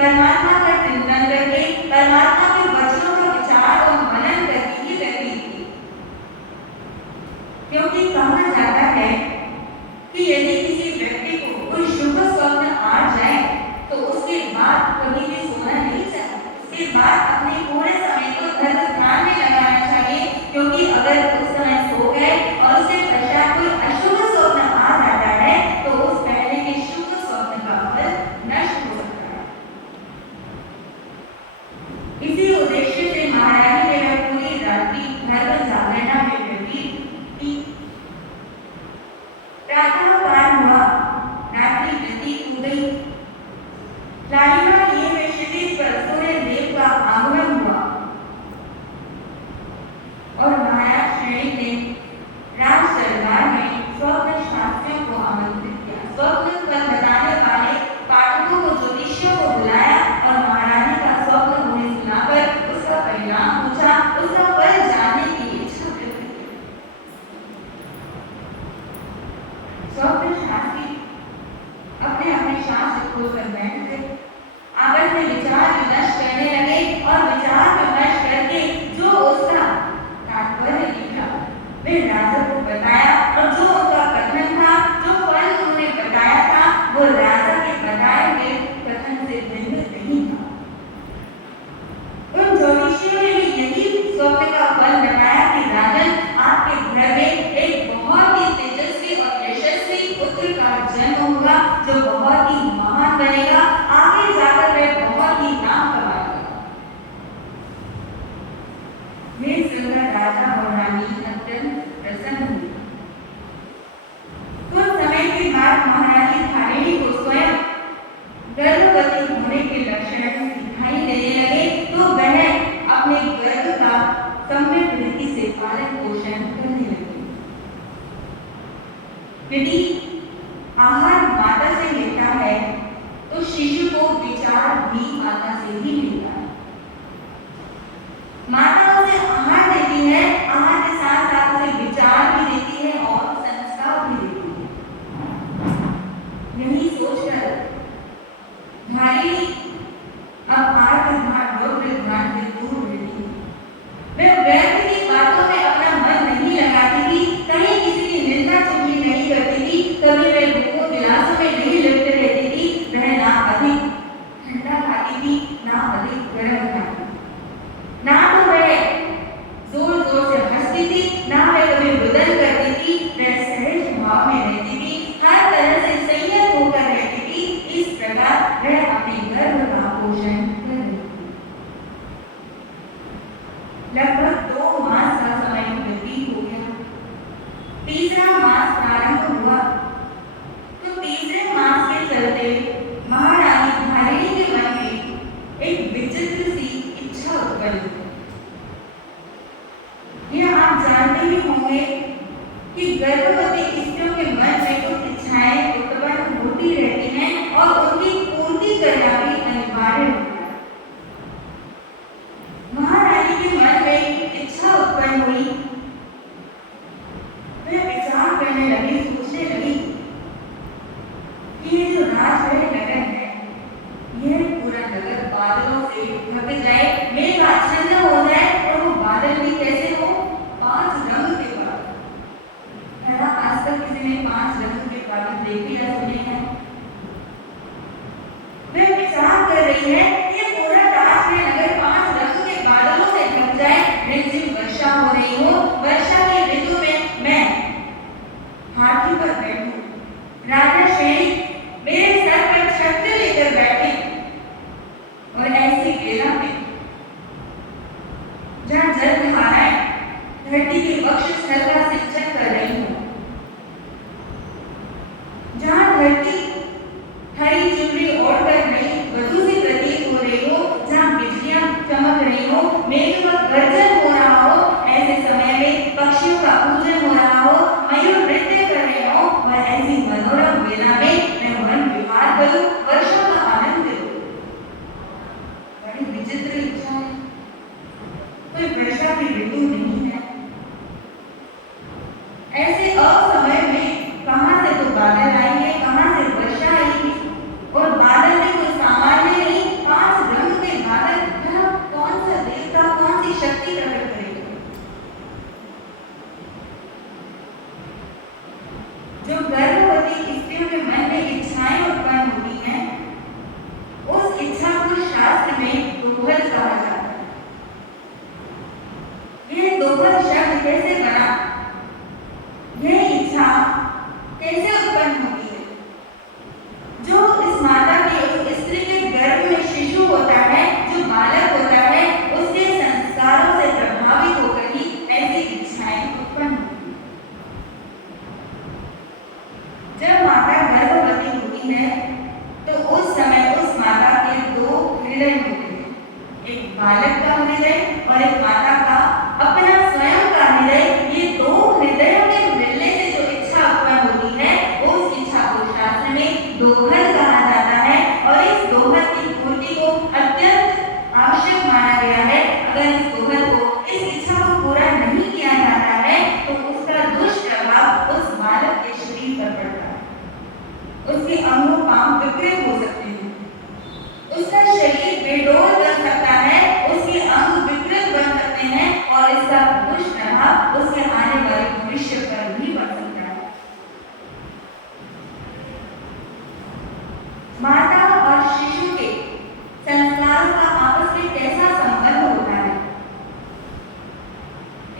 परमात्मा का चिंतन करके, परमात्मा के वचनों का विचार और मनन करके ही व्यतीत की। क्योंकि कहा जाता है कि यदि किसी व्यक्ति को कोई शुभ स्वप्न आ जाए तो उसके बाद कभी भी सोना नहीं चाहिए। उसके बाद अपने पूरे समय को धर्म ध्यान में लगाना चाहिए, क्योंकि अगर उस समय सो गए और उसके पश्चात कोई अशुभ स्वप्न आ जाता है तो उस पहले के शुभ स्वप्न का फल नष्ट हो सकता है। इसी उद्देश्य से महारानी ने वह पूरी रात्रि धर्म जागरणा में व्यतीत की। प्रातः काल हुआ, रात्रि व्यतीत हो गई। लालिमा लिए में क्षितिज पर सूर्य देव का आगमन हुआ और महाराज श्रेणी ने राज दरबार में स्वप्न शास्त्रियों को आमंत्रित किया। स्वप्न पर बताने वाले पाठकों को, ज्योतिषियों को बुलाया और महारानी का स्वप्न उन्हें सुनाकर उसका परिणाम पूछा, उसका फल जानने की इच्छा व्यक्त की। स्वप्न शास्त्री अपने अपने शास्त्र खोलकर बैठ गए, आपस में विचार विमर्श करने लगे और विचार विमर्श करके जो उसका तात्पर्य लिखा वे राजा को बताया, और जो उनका कथन था, जो फल उन्होंने बताया था, वो राजा के बताए गए कथन से भिन्न नहीं था। उन ज्योतिषियों ने भी यही स्वप्न का फल बताया कि राजन, आपके घर में एक बहुत ही तेजस्वी और यशस्वी पुत्र का जन्म होगा, जो बहुत ही महान बनेगा, आगे जाकर वह बहुत ही नाम कमाएगा। वे सुनकर राजा और रानी अत्यंत प्रसन्न हुए। कुछ समय के बाद महारानी धारिणी को स्वयं गर्भवती होने के लक्षण दिखाई देने लगे, तो वह अपने गर्भ का सम्यक रीति से पालन पोषण करने लगी। यदि आहार माता से मिलता है तो शिशु को विचार भी माता से ही मिलता है। माता उसे आहार देती है, आहार के साथ साथ उसे विचार भी देती है और संस्कार भी देती है। यही सोचकर धारिणी अब आर्त ध्यान और ध्यान से दूर रहती है। वह व्यर्थ की बातों में अपना मन नहीं लगाती थी, कहीं किसी की निंदा चुगली नहीं करती थी, कभी वह भोग विलासों में नहीं लिप्त रहती थी। वह ना अधिक ठंडा खाती थी, ना अधिक गर्म खाती, ना तो वह जोर जोर से हंसती थी, ना वह कभी रुदन करती थी। वह सहज भाव में रहती थी, हर तरह से संयत होकर रहती थी। इस प्रकार वह अपने गर्भ का पोषण कर रही थी। लगभग 2 मास का समय व्यतीत हो गया। तीसरा मास प्रारंभ हुआ तो तीसरे मास के चलते महारानी धारिणी के मन में एक विचित्र सी इच्छा उत्पन्न हुई। यह आप जानते ही होंगे कि गर्भवती स्त्रियों के मन में कुछ इच्छाएं उत्पन्न होती रहती हैं और उनकी पूर्ति करना भी अनिवार्य होता है। महारानी के मन में इच्छा उत्पन्न हुई, वह विचार करने लगी, सोचने लगी कि ये जो राजमहल नगर है, यह पूरा नगर बादलों से ढक जाए, मेघाच्छन्न हो जाए, और वो बादल भी कैसे हो, 5 रंग के बादल। क्या आज तक किसी ने 5 रंग के बादल देखे या सुने हैं? वह विचार कर रही है कि पूरा राजमहल नगर 5 रंग के बादलों से ढक जाए, रिमझिम वर्षा हो रही हो, वर्षा के ऋतु में मैं हाथी पर बैठूं, राजा श्रेणी मेरे सर पर छत्र लेकर बैठे, और ऐसी बेला में जहाँ जलधाराएं धरती के वक्षस्थल का सिंचन कर रही हो, जहाँ धरती हरी चुनरी ओढ़कर नई वधू से प्रतीत हो कैसे बना, यह इच्छा कैसे उत्पन्न होती है। जो इस माता के, उस स्त्री के गर्भ में शिशु होता है, जो बालक होता है, उसके संस्कारों से प्रभावित होकर ही ऐसी इच्छाएं उत्पन्न होती हैं। जब माता गर्भवती होती है तो उस समय उस माता के दो हृदय होते हैं, एक बालक का हृदय और एक माता का अपना स्वयं का हृदय। ये दो हृदयों के मिलने से जो इच्छा उत्पन्न होती है, उस इच्छा को शास्त्र में दोहन कहा जाता है और इस दोहन की पूर्ति को अत्यंत आवश्यक माना गया है। अगर इस दोहन को, इस इच्छा को पूरा नहीं किया जाता है तो उसका दुष्प्रभाव उस बालक के शरीर पर पड़ता है। उसके अंगों पांव विकृत हो सकते हैं, उसका शरीर बेडौल बन सकता है, उसके अंग विकृत बन सकते हैं और इसका दुष्प्रभाव उसके आने वाले भविष्य पर भी पड़ सकता है। माता और शिशु के संस्कारों का आपस में कैसा संबंध होता है,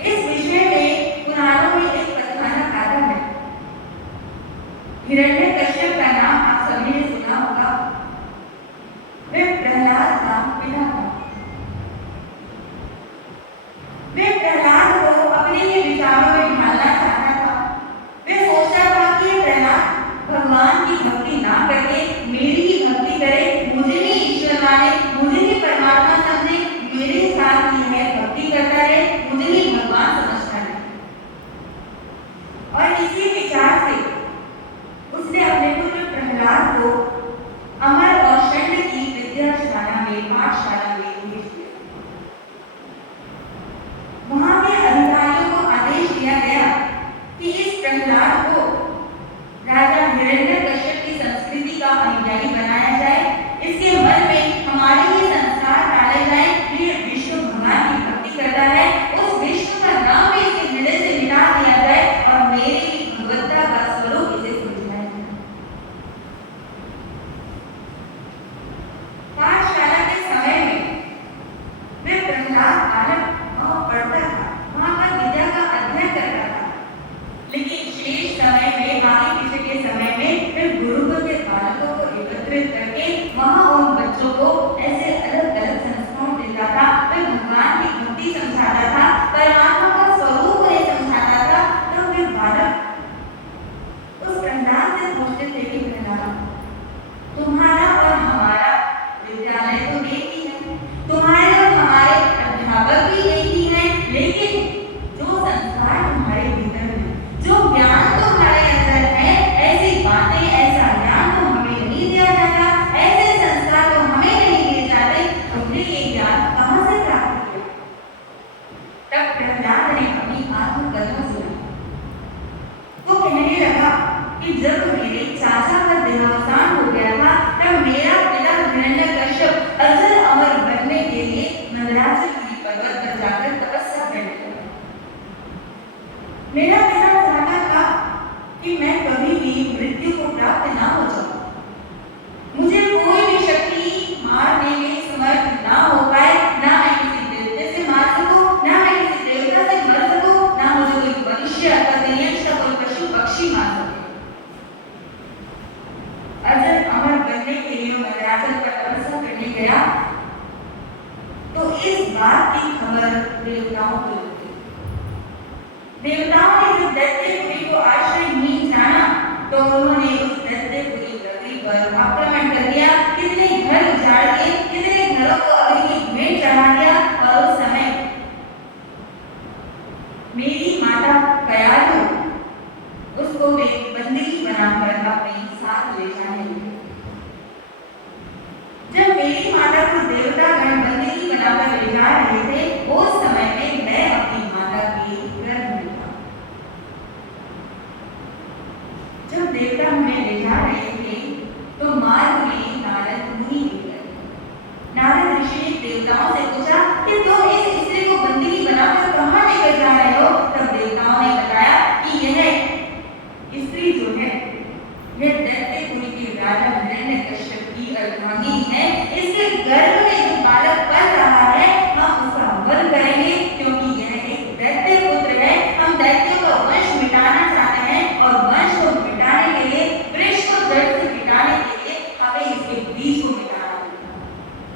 इस विषय में पुराणों में एक कथानक आता है। हिरण्यकश्यप का नाम आप सभी ने सुना होगा। वह प्रहलाद का पिता था। वह प्रहलाद को अपने ही विचारों में ढालना चाहता था। वह सोचता था कि प्रहलाद भगवान की भक्ति ना करके मेरी ही भक्ति करे, मुझे ही ईश्वर माने, मुझे ही परमात्मा समझे, मेरे साथ ही है भक्ति करता रहे, मुझे ही भगवान समझता रहे। और इसी विचार से उसने अपने पुत्र प्रहलाद को अमर और षंड की विद्याशाला में, पाठशाला में भेज दिया। वहां के अधिकारियों को आदेश दिया गया कि इस प्रहलाद को राजा हिरण्यकश्यप की संस्कृति का अनुयायी बनाया जाए, इसके मन में हमारे ही संस्कार डाले जाए। ये विष्णु भगवान की भक्ति करता है, उस विष्णु का नाम भी इसके हृदय से मिटा दिया जाए और मेरे ही भगवत्ता का स्वरूप इसे समझाया जाए। पाठशाला के समय में वह प्रहलाद बालक पढ़ता था, वहां पर विद्या का अध्ययन करता था, लेकिन शेष समय में, आगे पीछे के समय में वह गुरुकुल के बालकों को एकत्रित करके वहां उन बच्चों को ऐसे अलग अलग संस्कार देता था। वह भगवान की भक्ति समझाता था, परमात्मा का स्वरूप उन्हें समझाता था। तब वह बालक उस प्रहलाद से पूछते थे कि प्रहलाद, तुम्हारा और हमारा विद्यालय तो एक ही है, तुम्हारे और हमारे अध्यापक भी एक ही हैं, लेकिन जो संस्कार तुम्हारे भीतर है, जो ज्ञान तुम्हारे अंदर है, ऐसी बातें, ऐसा ज्ञान तो हमें नहीं दिया जाता, ऐसे संस्कार तो हमें नहीं दिए जाते, तुमने ये ज्ञान कहां से प्राप्त किया। तब प्रहलाद ने अपनी आत्मकथा सुनाई। वो कहने लगा कि जब मेरे चाचा का देहावसान हो गया था, तब मेरा पिता हिरण्यकश्यप अजर अमर बनने के लिए मंदराचलगिरी पर्वत पर जाकर तपस्या करने लगा। मेरा पिता चाहता था कि मैं कभी भी मृत्यु को प्राप्त ना हो जाऊं, मुझे कोई भी शक्ति मारने में समर्थ ना हो पाए, ना मैं किसी देवते से मार सकूं, ना मैं किसी देवता से मर सकूं, ना मुझे कोई मनुष्य अथवा देयंश का कोई पशु पक्षी मार सके। अजर अमर बनने के लिए मंदराचल पर तपस्या करने गया तो इस बात की खबर देवताओं को लगी। देवताओं ने जब दैत्यपुरी को आश्रयहीन जाना तो उन्होंने उस दैत्यपुरी नगरी पर आक्रमण कर दिया, कितने घर उजाड़ दिए, कितने घरों को अग्नि की भेंट चढ़ा दिया। और उस समय मेरी माता कयाधु उसको वे बंदी बनाकर अपने साथ ले जाने लगे। जब मेरी माता को देवतागण बंदी बनाकर ले जा रहे थे, उस समय में मैं अपनी माता के गर्भ में था। जब देवता हमें ले जा रहे थे तो मार्ग में नारद मुनि मिल गए।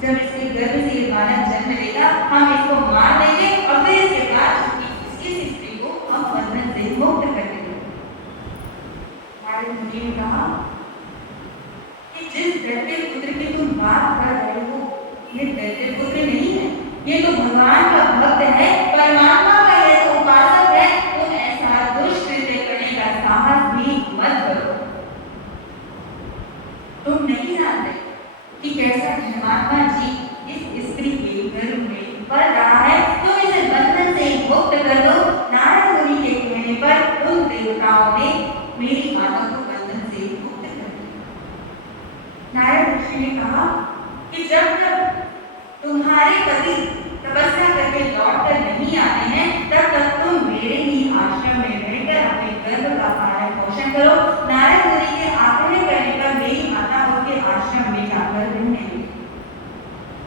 जब इसके गर्भ से ये बालक जन्म लेगा, हम इसको मार देंगे और फिर इसके बाद इस स्त्री को हम बंधन से मुक्त कर देंगे। नारद मुनि ने कहा कि जिस दैत्य पुत्र की तुम बात कर रहे हो, ये दैत्य पुत्र नहीं है, ये तो भगवान का भक्त है, परमात्मा का ये तो उपासक है। तुम ऐसा दुष्ट कृत्य करने का साहस भी मत करो। तुम नहीं जानते कि कैसा धर्मात्मा जी इस स्त्री के गर्भ में पल रहा है। तुम इसे बंधन से मुक्त कर दो। नारद मुनि के कहने पर उन देवताओं ने मेरी माता को बंधन से मुक्त कर दिया। नारद ऋषि ने कहा कि जब तक तुम्हारे पति तपस्या करके लौट कर नहीं आते हैं, तब तक तुम मेरे ही आश्रम में रहकर अपने गर्भ का पालन पोषण करो। नारद मुनि के आग्रह करने पर मेरी माता उनके आश्रम में जाकर रहने लगी।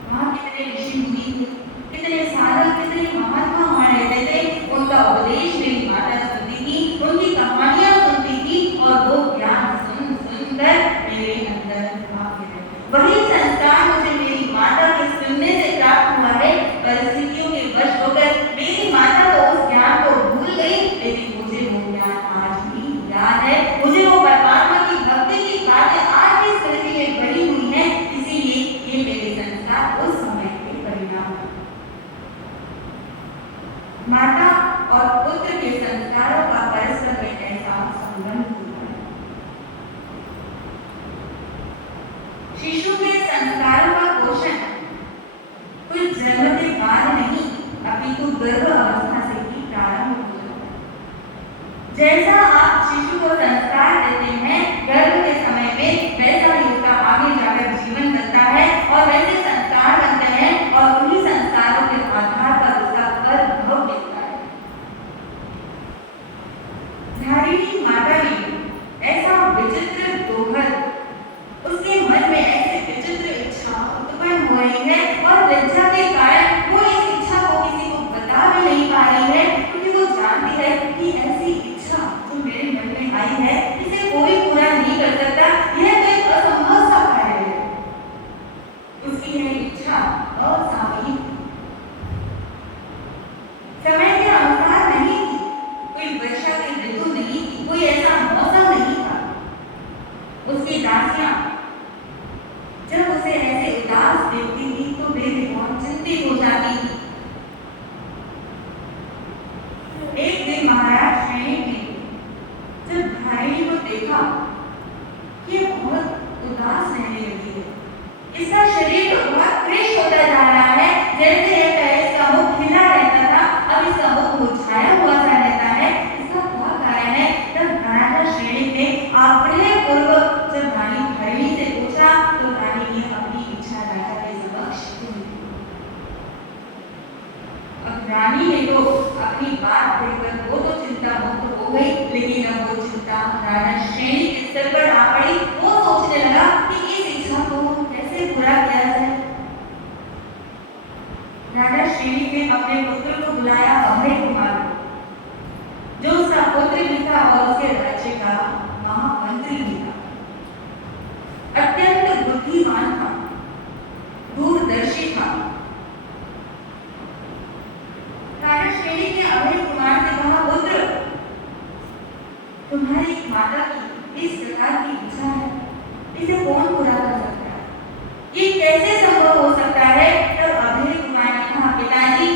वहाँ कितने ऋषि मुनि थे, कितने साधक, कितने महात्मा वहाँ रहते थे। उनका उपदेश मेरी माता सुनती थी, उनकी कहानियां सुनती थी और वो ज्ञान सुन सुनकर मेरे अंदर भाग गए। वही संस्कार मुझे मेरी माता के सुनने से प्राप्त हुआ है। परिस्थितियों के वश होकर मेरी माता तो उस ज्ञान को भूल गई, लेकिन मुझे वो ज्ञान आज भी याद है। मुझे वो परमात्मा की भक्ति की बातें आज भी स्मृति में बनी हुई है। इसीलिए ये मेरे संस्कार उस समय के परिणाम हैं। माता और पुत्र के संस्कारों का परस्पर में ऐसा संबंध होता है। शिशु के संस्कारों का पोषण कोई जन्म के बाद नहीं, अपितु गर्भ अवस्था से ही प्रारंभ हो जाता है। जैसा आप शिशु को संस्कार देते हैं गर्भ के समय में, वैसा ही उसका आगे जाकर जीवन बनता है और वैसे संस्कार बनते हैं और उन्हीं संस्कारों के आधार पर उसका कर्म दिखता है। धारिणी माता ने ऐसा विचित्र दोहर, उसके मन में ऐसे विचित्र इच्छा उत्पन्न हो रही है और लज्जा के कारण वो इस इच्छा को किसी को बता भी नहीं पा रही है, क्योंकि वो जानती है कि ऐसी इच्छा जो मेरे मन में आई है, इसे कोई पूरा नहीं कर सकता। यह तो एक असंभव सा कार्य है। उसकी यह इच्छा असामयिक, समय के अनुसार नहीं थी, कोई वर्षा की ऋतु नहीं थी, कोई ऐसा मौसम नहीं था। उसकी दासियां जब उसे ऐसे उदास देखती थी तो वे भी बहुत चिंतित हो जाती थी। एक दिन महाराज श्रेणी ने जब धारिणी को देखा कि ये बहुत उदास रहने लगी है, इसका शरीर तो बहुत क्लेश होता जा रहा है, जैसे पहले इसका मुख खिला रहता था, अब इसका मुख मुरझाया हुआ सा रहता है, इसका क्या कारण है? तब महाराजा श्रेणी ने आग्रह पूर्वक जब रानी धारिणी से पूछा तो रानी ने अपनी इच्छा राजा के समक्ष रखी। अब रानी ने तो अपनी बात कहकर वो तो चिंता मुक्त हो गई, लेकिन अब वो चिंता राजा श्रेणी के स्तर पर आ पड़ी। वो सोचने लगा कि इस इच्छा को कैसे पूरा किया जाए। राजा श्रेणी ने अपने पुत्र को बुलाया, अभय कुमार को, जो उसका पुत्र भी था और उसके राज्य का महामंत्री भी था। अत्यंत बुद्धिमान था, दूरदर्शी था। राजा श्रेणी ने अभय कुमार से कहा, पुत्र, तुम्हारी माता की इस प्रकार की इच्छा है, इसे कौन पूरा कर सकता है? ये कैसे संभव हो सकता है? तब अभय कुमार ने कहा, पिताजी,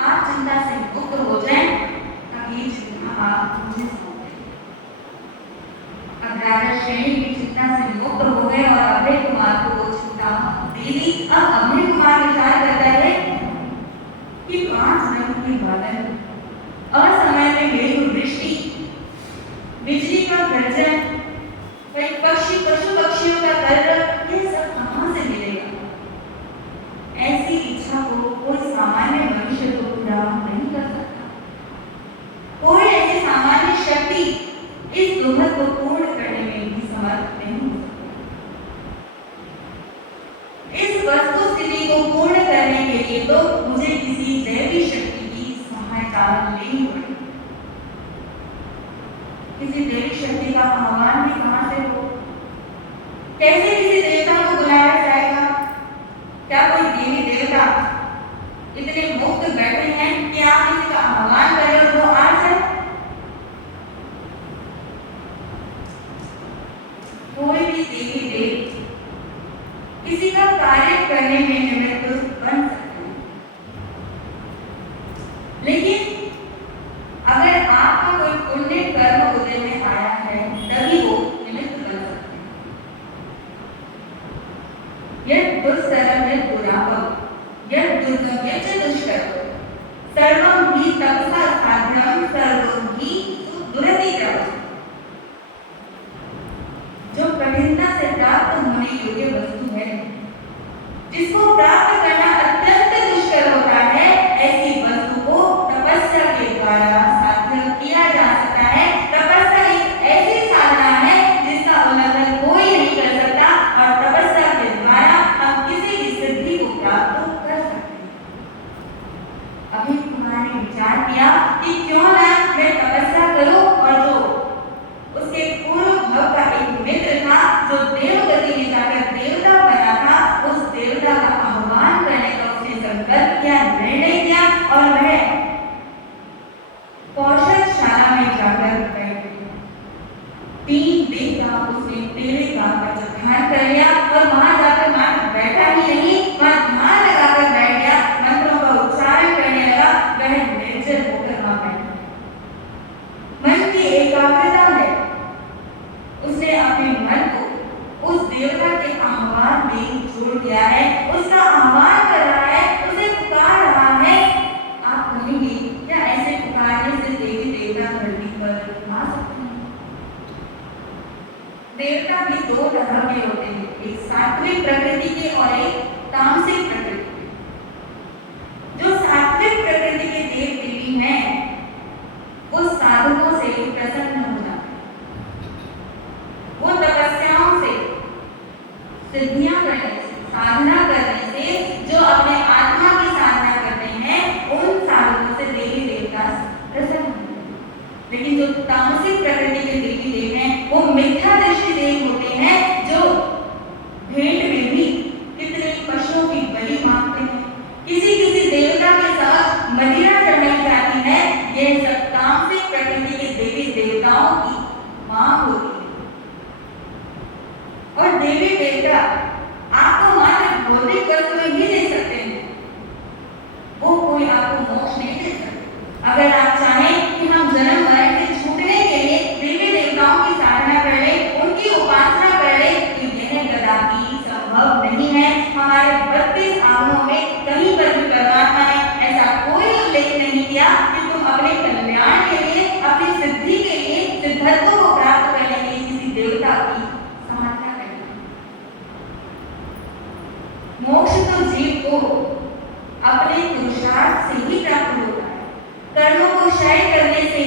आप चिंता से मुक्त हो जाएं, अब ये चिंता आप मुझे सौंप दें। अब राजा श्रेणी की चिंता से मुक्त हो गए और अभय कुमार को वो चिंता दे दी। अब अभय कुमार विचार करता है कि 5 रंग के बादल, असमय में मेघ वृष्टि, बिजली का गर्जन, पशु पक्षियों का कलरव, ये सब कहाँ से मिलेगा? ऐसी इच्छा को कोई सामान्य मनुष्य तो पूरा नहीं कर सकता। कोई ऐसी सामान्य शक्ति इस दोहर को पूर्ण करने में भी समर्थ नहीं हो सकता। इस वस्तु स्थिति को पूर्ण करने के लिए तो मुझे किसी दैवी शक्ति की सहायता लेनी पड़ेगी। किसी देवी शक्ति का आह्वान भी कहां से हो? कैसे किसी देवता को बुलाया जाएगा? क्या कोई देवी देवता इतने मुक्त बैठे हैं कि आप किसी का आह्वान करें और वो आ जाए? कोई भी देवी देव किसी का कार्य करने में निमित्त बन सकते हैं, लेकिन अगर आपका कोई पुण्य कर्म उदय में आया है तभी वो निमित्त बन सकते हैं। यत् दुष्करम यत् दुरापम यत् दुर्गम यत् दुष्करम सर्वं हि तपसा साध्यम सर्वं हि दुरतिक्रमः। जो कठिनता से प्राप्त होने योग्य वस्तु है, जिसको प्राप्त करना अत्यंत दुष्कर होता है, ऐसी वस्तु को तपस्या के द्वारा साध्य किया जा सकता है। तपस्या एक ऐसी साधना है जिसका उल्लंघन कोई नहीं कर सकता और तपस्या के द्वारा हम किसी भी सिद्धि को प्राप्त कर सकते हैं। अभी तुम्हारे विचार किया कि क्यों ना मैं तपस्या करूं, और जो उसके पूर्व भव का एक मित्र था जो देवगति में जाकर देवता बना था, उस देवता का आह्वान करने का उसने संकल्प किया, निर्णय किया और वह कौशलशाला में जाकर बैठ गया। 3 दिन का उसने देवता का ध्यान कर लिया और वहां जाकर मात्र बैठा ही नहीं, वहां ध्यान लगाकर बैठ गया, मंत्रों का उच्चारण करने लगा। वह निर्जल होकर वहां बैठा। मन की एकाग्रता है, उसने अपने मन को उस देवता के आह्वान में जोड़ दिया है, उसका आह्वान कर रहा है, उसे पुकार रहा है। आप कहेंगे क्या ऐसे पुकारने से देवी देवता धरती पर आ सकते हैं? देवता भी 2 तरह के होते हैं, एक सात्विक प्रकृति के और एक तामसिक प्रकृति के। जो सात्विक प्रकृति के देव देवी हैं, वो साधकों से प्रसन्न हो जाते हैं, वो तपस्याओं से, सिद्धियां करने से, साधना करने से, जो अपने आत्मा की साधना करते हैं, उन साधकों से देवी देवता प्रसन्न होते हैं। लेकिन जो तामसिक प्रकृति के देवी देव हैं, वो मिथ्या दृष्टि देव होते हैं, जो भेंट में भी कितने पशुओं की बलि मांगते हैं, किसी किसी देवता के साथ मदिरा चढ़ाई जाती है। यह सब तामसिक प्रकृति के देवी देवताओं की मांग होती है। और देवी देवता आपको मात्र भौतिक वस्तुएं ही दे सकते हैं, वो कोई आपको मोक्ष नहीं दे सकते। अगर आप चाहें कि हम जन्म मरण से छूटने के लिए देवी देवताओं की साधना कर लें, उनकी उपासना कर लें, तो यह कदापि संभव नहीं है। हमारे 32 आगमों में कहीं पर भी परमात्मा ने ऐसा कोई उल्लेख नहीं किया कि तुम अपने कल्याण के लिए, अपनी सिद्धि के लिए, सिद्धत्व को प्राप्त करने के लिए किसी देवता की साधना करें। मोक्ष तो जीव को अपने पुरुषार्थ से ही प्राप्त होता है, कर्मों को क्षय करने से